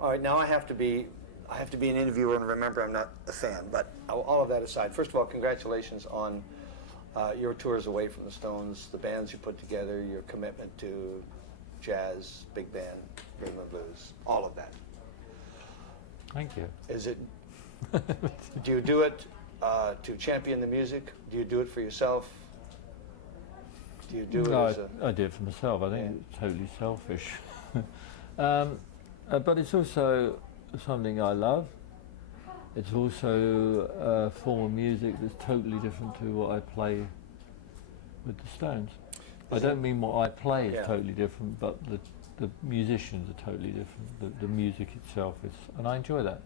All right, now I have to be an interviewer, and remember, I'm not a fan. But all of that aside, first of all, congratulations on your tours away from the Stones, the bands you put together, your commitment to jazz, big band, rhythm and blues, all of that. Thank you. Is it? Do you do it to champion the music? Do you do it for yourself? Do you do it as a... I do it for myself. I think it's totally selfish. But it's also something I love. It's also a form of music that's totally different to what I play with the Stones. I don't mean what I play is totally different, but the musicians are totally different. The music itself is, and I enjoy that.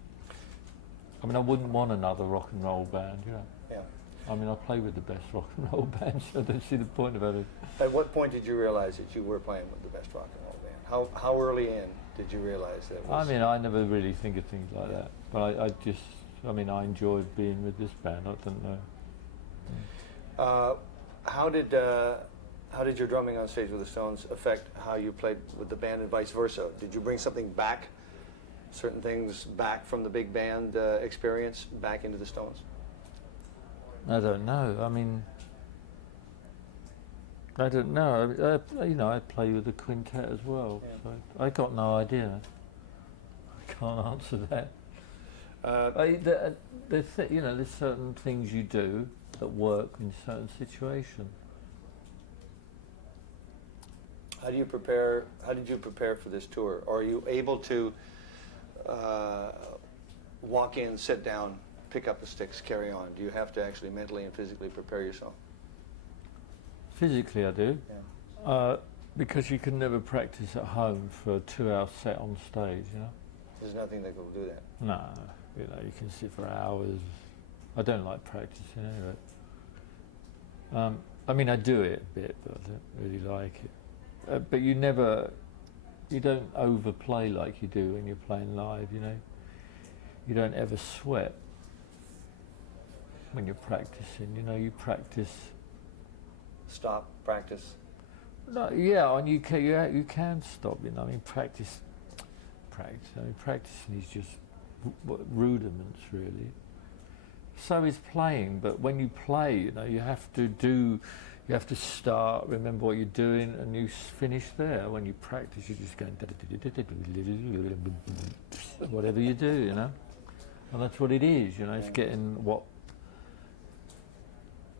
I mean, I wouldn't want another rock and roll band, you know. Yeah. I mean, I play with the best rock and roll bands, so I don't see the point of it. At what point did you realize that you were playing with the best rock and roll band? How early in did you realize that? I mean, I never really think of things like that, but I mean, I enjoyed being with this band. I don't know. How did your drumming on stage with the Stones affect how you played with the band, and vice versa? Did you bring something back, certain things back from the big band experience back into the Stones? I don't know. I mean, I don't know. You know, I play with the quintet as well, so I got no idea. I can't answer that. You know, there's certain things you do that work in certain situations. How did you prepare for this tour? Or are you able to walk in, sit down, pick up the sticks, carry on? Do you have to actually mentally and physically prepare yourself? Physically, I do. Yeah. Because you can never practice at home for a 2-hour set on stage, you know? There's nothing that will do that. No, you know, you can sit for hours. I don't like practicing anyway. I mean, I do it a bit, but I don't really like it. But you don't overplay like you do when you're playing live, you know? You don't ever sweat when you're practicing, you know, you practice. Stop, practice. No, yeah, and you can stop, you know, I mean, practice. I mean, practicing is just rudiments, really. So is playing, but when you play, you know, you have to start, remember what you're doing, and you finish there. When you practice, you're just going whatever you do, you know, and that's what it is, you know. It's getting what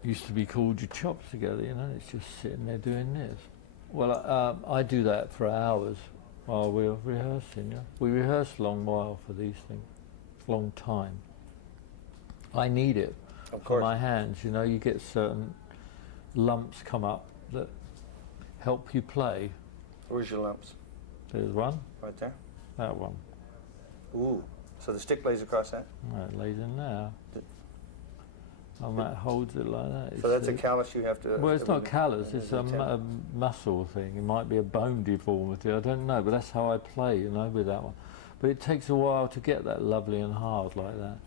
used to be called your chops together, you know. It's just sitting there doing this. Well, I do that for hours while we're rehearsing. Yeah? We rehearse a long while for these things, long time. I need it for my hands, you know. You get certain lumps come up that help you play. Where's your lumps? There's one. Right there? That one. Ooh, so the stick lays across that? It lays in there. And that holds it like that. So that's a callus you have to... Well, it's not callus, it's a muscle thing. It might be a bone deformity, I don't know, but that's how I play, you know, with that one. But it takes a while to get that lovely and hard like that.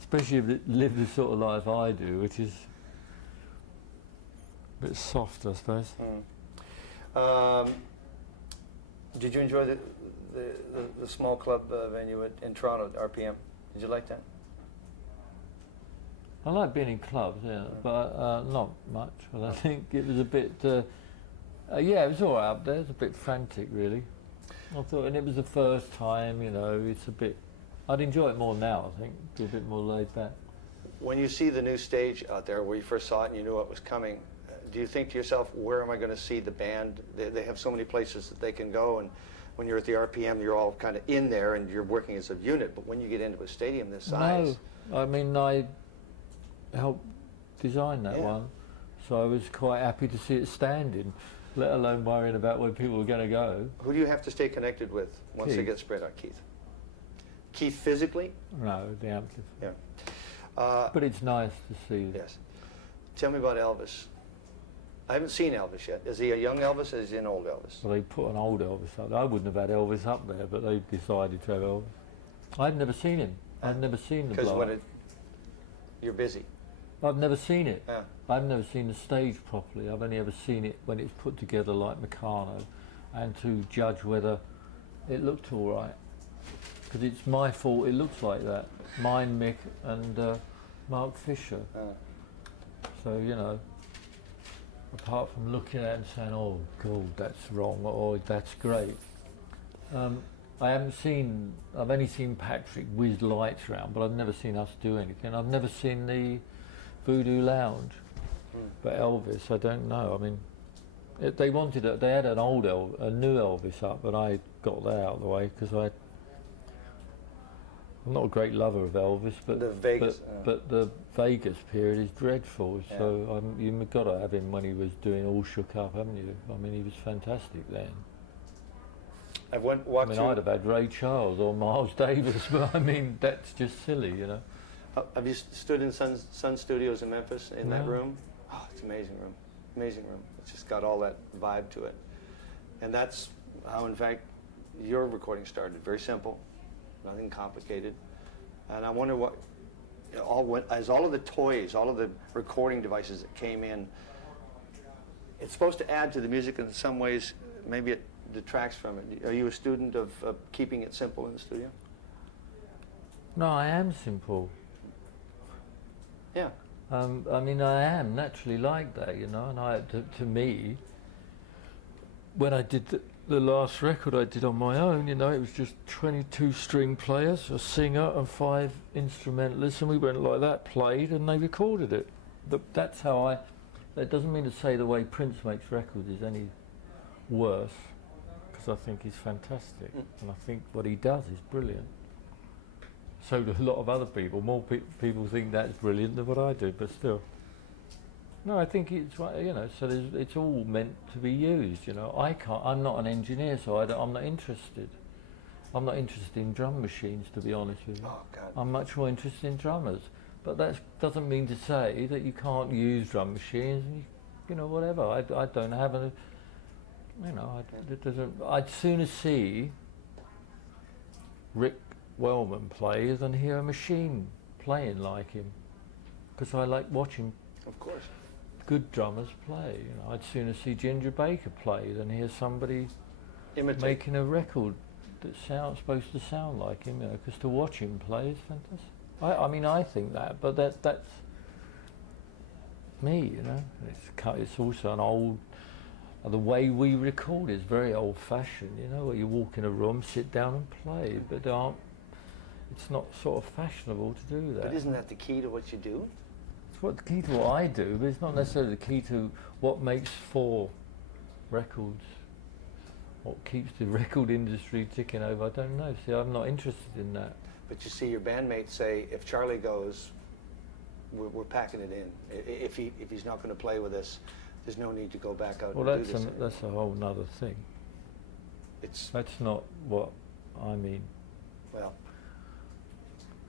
Especially if you live the sort of life I do, which is a bit soft, I suppose. Did you enjoy the small club venue in Toronto at RPM? Did you like that? I like being in clubs, yeah, but not much. But I think it was a bit, yeah, it was all right up there. It was a bit frantic, really. I thought, and it was the first time, you know, it's a bit, I'd enjoy it more now, I think, be a bit more laid back. When you see the new stage out there where you first saw it and you knew what was coming, do you think to yourself, where am I going to see the band? They have so many places that they can go, and when you're at the RPM, you're all kind of in there and you're working as a unit, but when you get into a stadium this size... No, I mean, I helped design that one, so I was quite happy to see it standing, let alone worrying about where people were going to go. Who do you have to stay connected with once they get spread out? Keith? Keith physically? No, the amplifier. Yeah. But it's nice to see. Yes. Tell me about Elvis. I haven't seen Elvis yet. Is he a young Elvis or is he an old Elvis? Well, they put an old Elvis up there. I wouldn't have had Elvis up there, but they decided to have Elvis. I've never seen him. I've never seen the bloke. Because you're busy. I've never seen it. Yeah. I've never seen the stage properly. I've only ever seen it when it's put together like Meccano, and to judge whether it looked all right. Because it's my fault it looks like that. Mine, Mick, and Mark Fisher. So, you know, apart from looking at it and saying, oh, God, that's wrong, or that's great. I've only seen Patrick whiz lights around, but I've never seen us do anything. I've never seen the Voodoo Lounge. But Elvis, I don't know. I mean, they wanted it. They had a new Elvis up, but I got that out of the way because I'm not a great lover of Elvis, but but the Vegas period is dreadful. Yeah. So you've got to have him when he was doing All Shook Up, haven't you? I mean, he was fantastic then. I'd have had Ray Charles or Miles Davis, but I mean, that's just silly, you know. Have you stood in Sun Studios in Memphis in that room? Oh, it's an amazing room. Amazing room. It's just got all that vibe to it. And that's how, in fact, your recording started. Very simple, nothing complicated. And I wonder what, as all of the toys, all of the recording devices that came in, it's supposed to add to the music in some ways. Maybe it detracts from it. Are you a student of keeping it simple in the studio? No, I am simple. Yeah. I mean, I am naturally like that, you know, and to me, when I did the last record I did on my own, you know, it was just 22 string players, a singer and 5 instrumentalists, and we went like that, played, and they recorded it. That's how that doesn't mean to say the way Prince makes records is any worse, because I think he's fantastic, and I think what he does is brilliant. So do a lot of other people. More people think that's brilliant than what I do, but still. No, I think it's, you know, so it's all meant to be used, you know. I'm not an engineer, so I'm not interested. I'm not interested in drum machines, to be honest with you. Oh, God. I'm much more interested in drummers. But that doesn't mean to say that you can't use drum machines, and you know, whatever. I don't have a, you know, it doesn't, I'd sooner see Rick Wellman play than hear a machine playing like him, because I like watching of course good drummers play. You know, I'd sooner see Ginger Baker play than hear somebody making a record that's supposed to sound like him, you know, because to watch him play is fantastic. I mean, I think that, but that's me, you know. It's also an old, the way we record is very old-fashioned, you know, where you walk in a room, sit down and play, but it's not sort of fashionable to do that. But isn't that the key to what you do? It's the key to what I do, but it's not necessarily the key to what makes 4 records, what keeps the record industry ticking over. I don't know. See, I'm not interested in that. But you see your bandmates say, if Charlie goes, we're packing it in. If he's not going to play with us, there's no need to go back out and do this. Well, that's a whole nother thing. That's not what I mean. Well.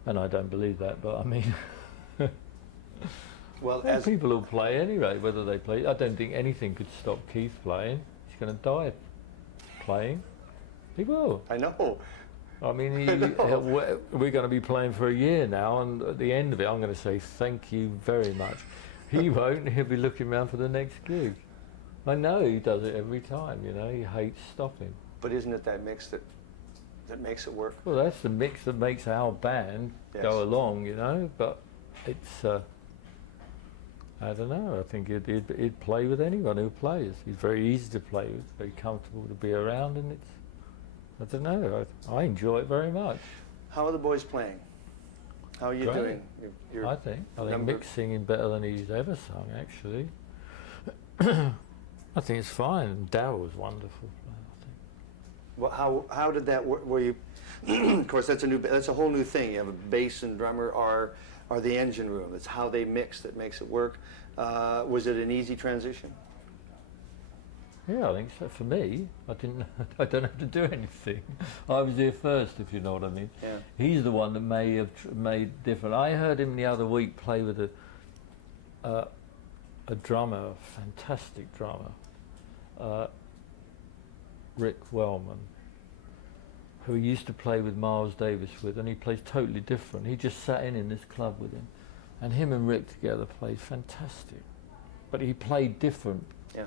And I don't believe that, but I mean, well, as people will play anyway, whether they play. I don't think anything could stop Keith playing. He's going to die playing. He will. I know. I mean, we're going to be playing for a year now, and at the end of it, I'm going to say thank you very much. He won't. He'll be looking around for the next gig. I know he does it every time. You know, he hates stopping. But isn't it that mix that makes it work? Well, that's the mix that makes our band go along, you know. But it's, I don't know. I think he'd play with anyone who plays. He's very easy to play with, very comfortable to be around, and I don't know. I enjoy it very much. How are the boys playing? How are you doing? I think Mick's singing better than he's ever sung, actually. I think it's fine. And Daryl's wonderful. Well, how did that work? Were you? Of course, that's a whole new thing. You have a bass and drummer are the engine room. It's how they mix that makes it work. Was it an easy transition? Yeah, I think so. For me, I don't have to do anything. I was here first, if you know what I mean. Yeah. He's the one that may have made different. I heard him the other week play with a drummer, a fantastic drummer, Rick Wellman, who he used to play with Miles Davis with, and he plays totally different. He just sat in this club with him, and him and Rick together played fantastic. But he played different. Yeah.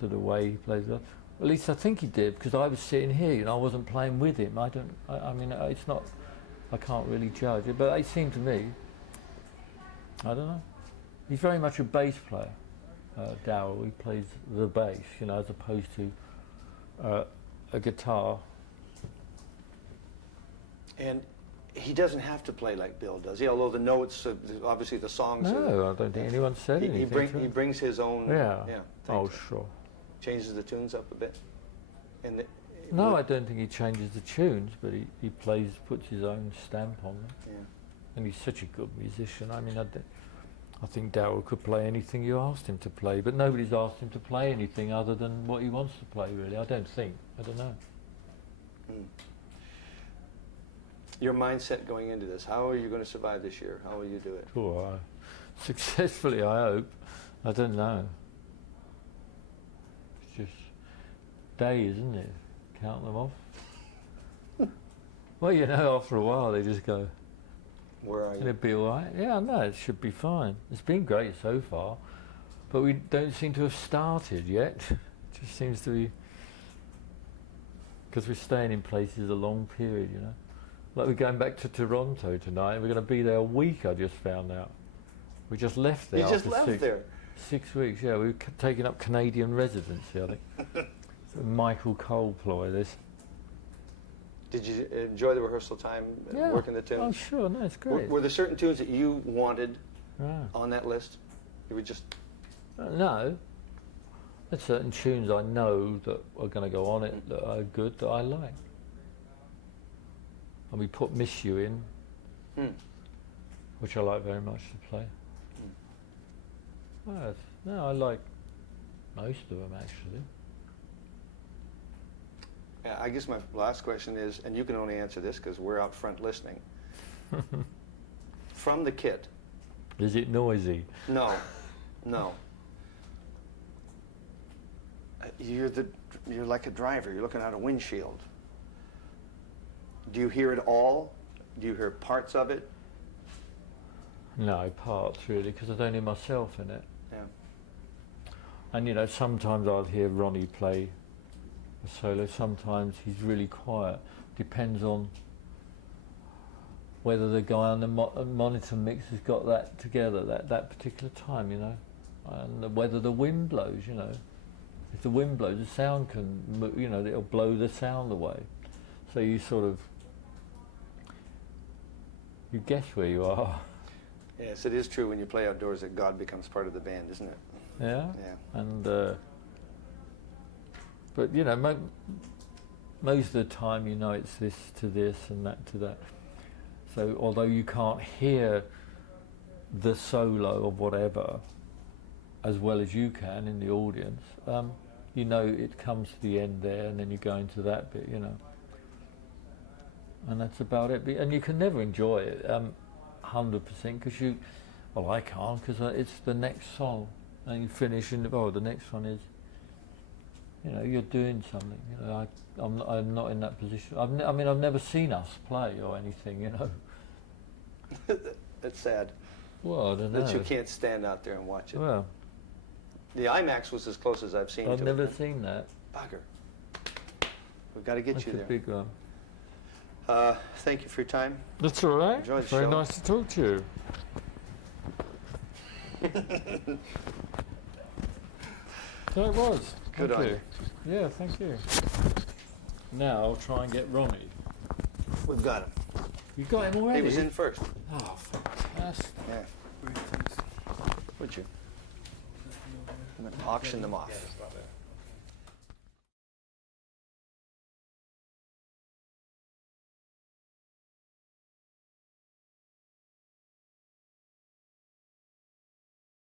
To the way he plays that. At least I think he did, because I was sitting here, you know, I wasn't playing with him. I mean, it's not, I can't really judge it, but it seemed to me, I don't know. He's very much a bass player, Daryl. He plays the bass, you know, as opposed to a guitar. And he doesn't have to play like Bill, does he? Although the notes, obviously the songs. No, I don't think anyone said anything. He brings his own. Yeah. Yeah. Oh, sure. Changes the tunes up a bit. And No, I don't think he changes the tunes, but he plays, puts his own stamp on them. Yeah. And he's such a good musician. I mean, I think Daryl could play anything you asked him to play, but nobody's asked him to play anything other than what he wants to play, really. I don't think. I don't know. Mm. Your mindset going into this, how are you going to survive this year? How will you do it? Oh, successfully, I hope. I don't know. It's just days, isn't it? Count them off. Well, you know, after a while, they just go, Where are you? it'll be all right. Yeah, no, it should be fine. It's been great so far, but we don't seem to have started yet. It just seems to be, because we're staying in places a long period, you know. Like we're going back to Toronto tonight, and we're going to be there a week, I just found out. We just left there. You just after left there. 6 weeks, yeah. We've taken up Canadian residency, I think. So Michael Cole ploy this. Did you enjoy the rehearsal time, Yeah. working the tunes? Oh, sure, no, it's great. Were there certain tunes that you wanted Yeah. on that list? You were just... No. There's certain tunes I know that are going to go on it that are good, that I like. And we put Miss You in, which I like very much to play. No, I like most of them, actually. Yeah, I guess my last question is, and you can only answer this because we're out front listening. From the kit. Is it noisy? No, no. You're like a driver. You're looking out a windshield. Do you hear it all? Do you hear parts of it? No, parts really, because I don't hear myself in it. Yeah. And you know, sometimes I'll hear Ronnie play a solo, sometimes he's really quiet. Depends on whether the guy on the monitor mix has got that together that particular time, you know, and whether the wind blows, you know. If the wind blows, the sound can, you know, it'll blow the sound away. So you sort of, you guess where you are. Yes, it is true when you play outdoors that God becomes part of the band, isn't it? Yeah. Yeah. And but you know, most of the time, you know, it's this to this and that to that. So although you can't hear the solo of whatever as well as you can in the audience, you know, it comes to the end there, and then you go into that bit, you know. And that's about it. And you can never enjoy it 100% because you, well, I can't, because it's the next song, and you finish and the next one is, you know, you're doing something. You know, I'm not in that position. I mean, I've never seen us play or anything, you know. That's sad. Well, I don't know. That you can't stand out there and watch it. Well, The IMAX was as close as I've seen I've to never it. seen that. Bugger. We've got to get That's you a there. big one. Thank you for your time. That's all right. Enjoy the Very show. nice to talk to you. So it was. Good Thank on you. Yeah, thank you. Now I'll try and get Ronnie. We've got him. You got him already? He was in first. Oh, fantastic. Yeah. Would you? I'm going to auction them off.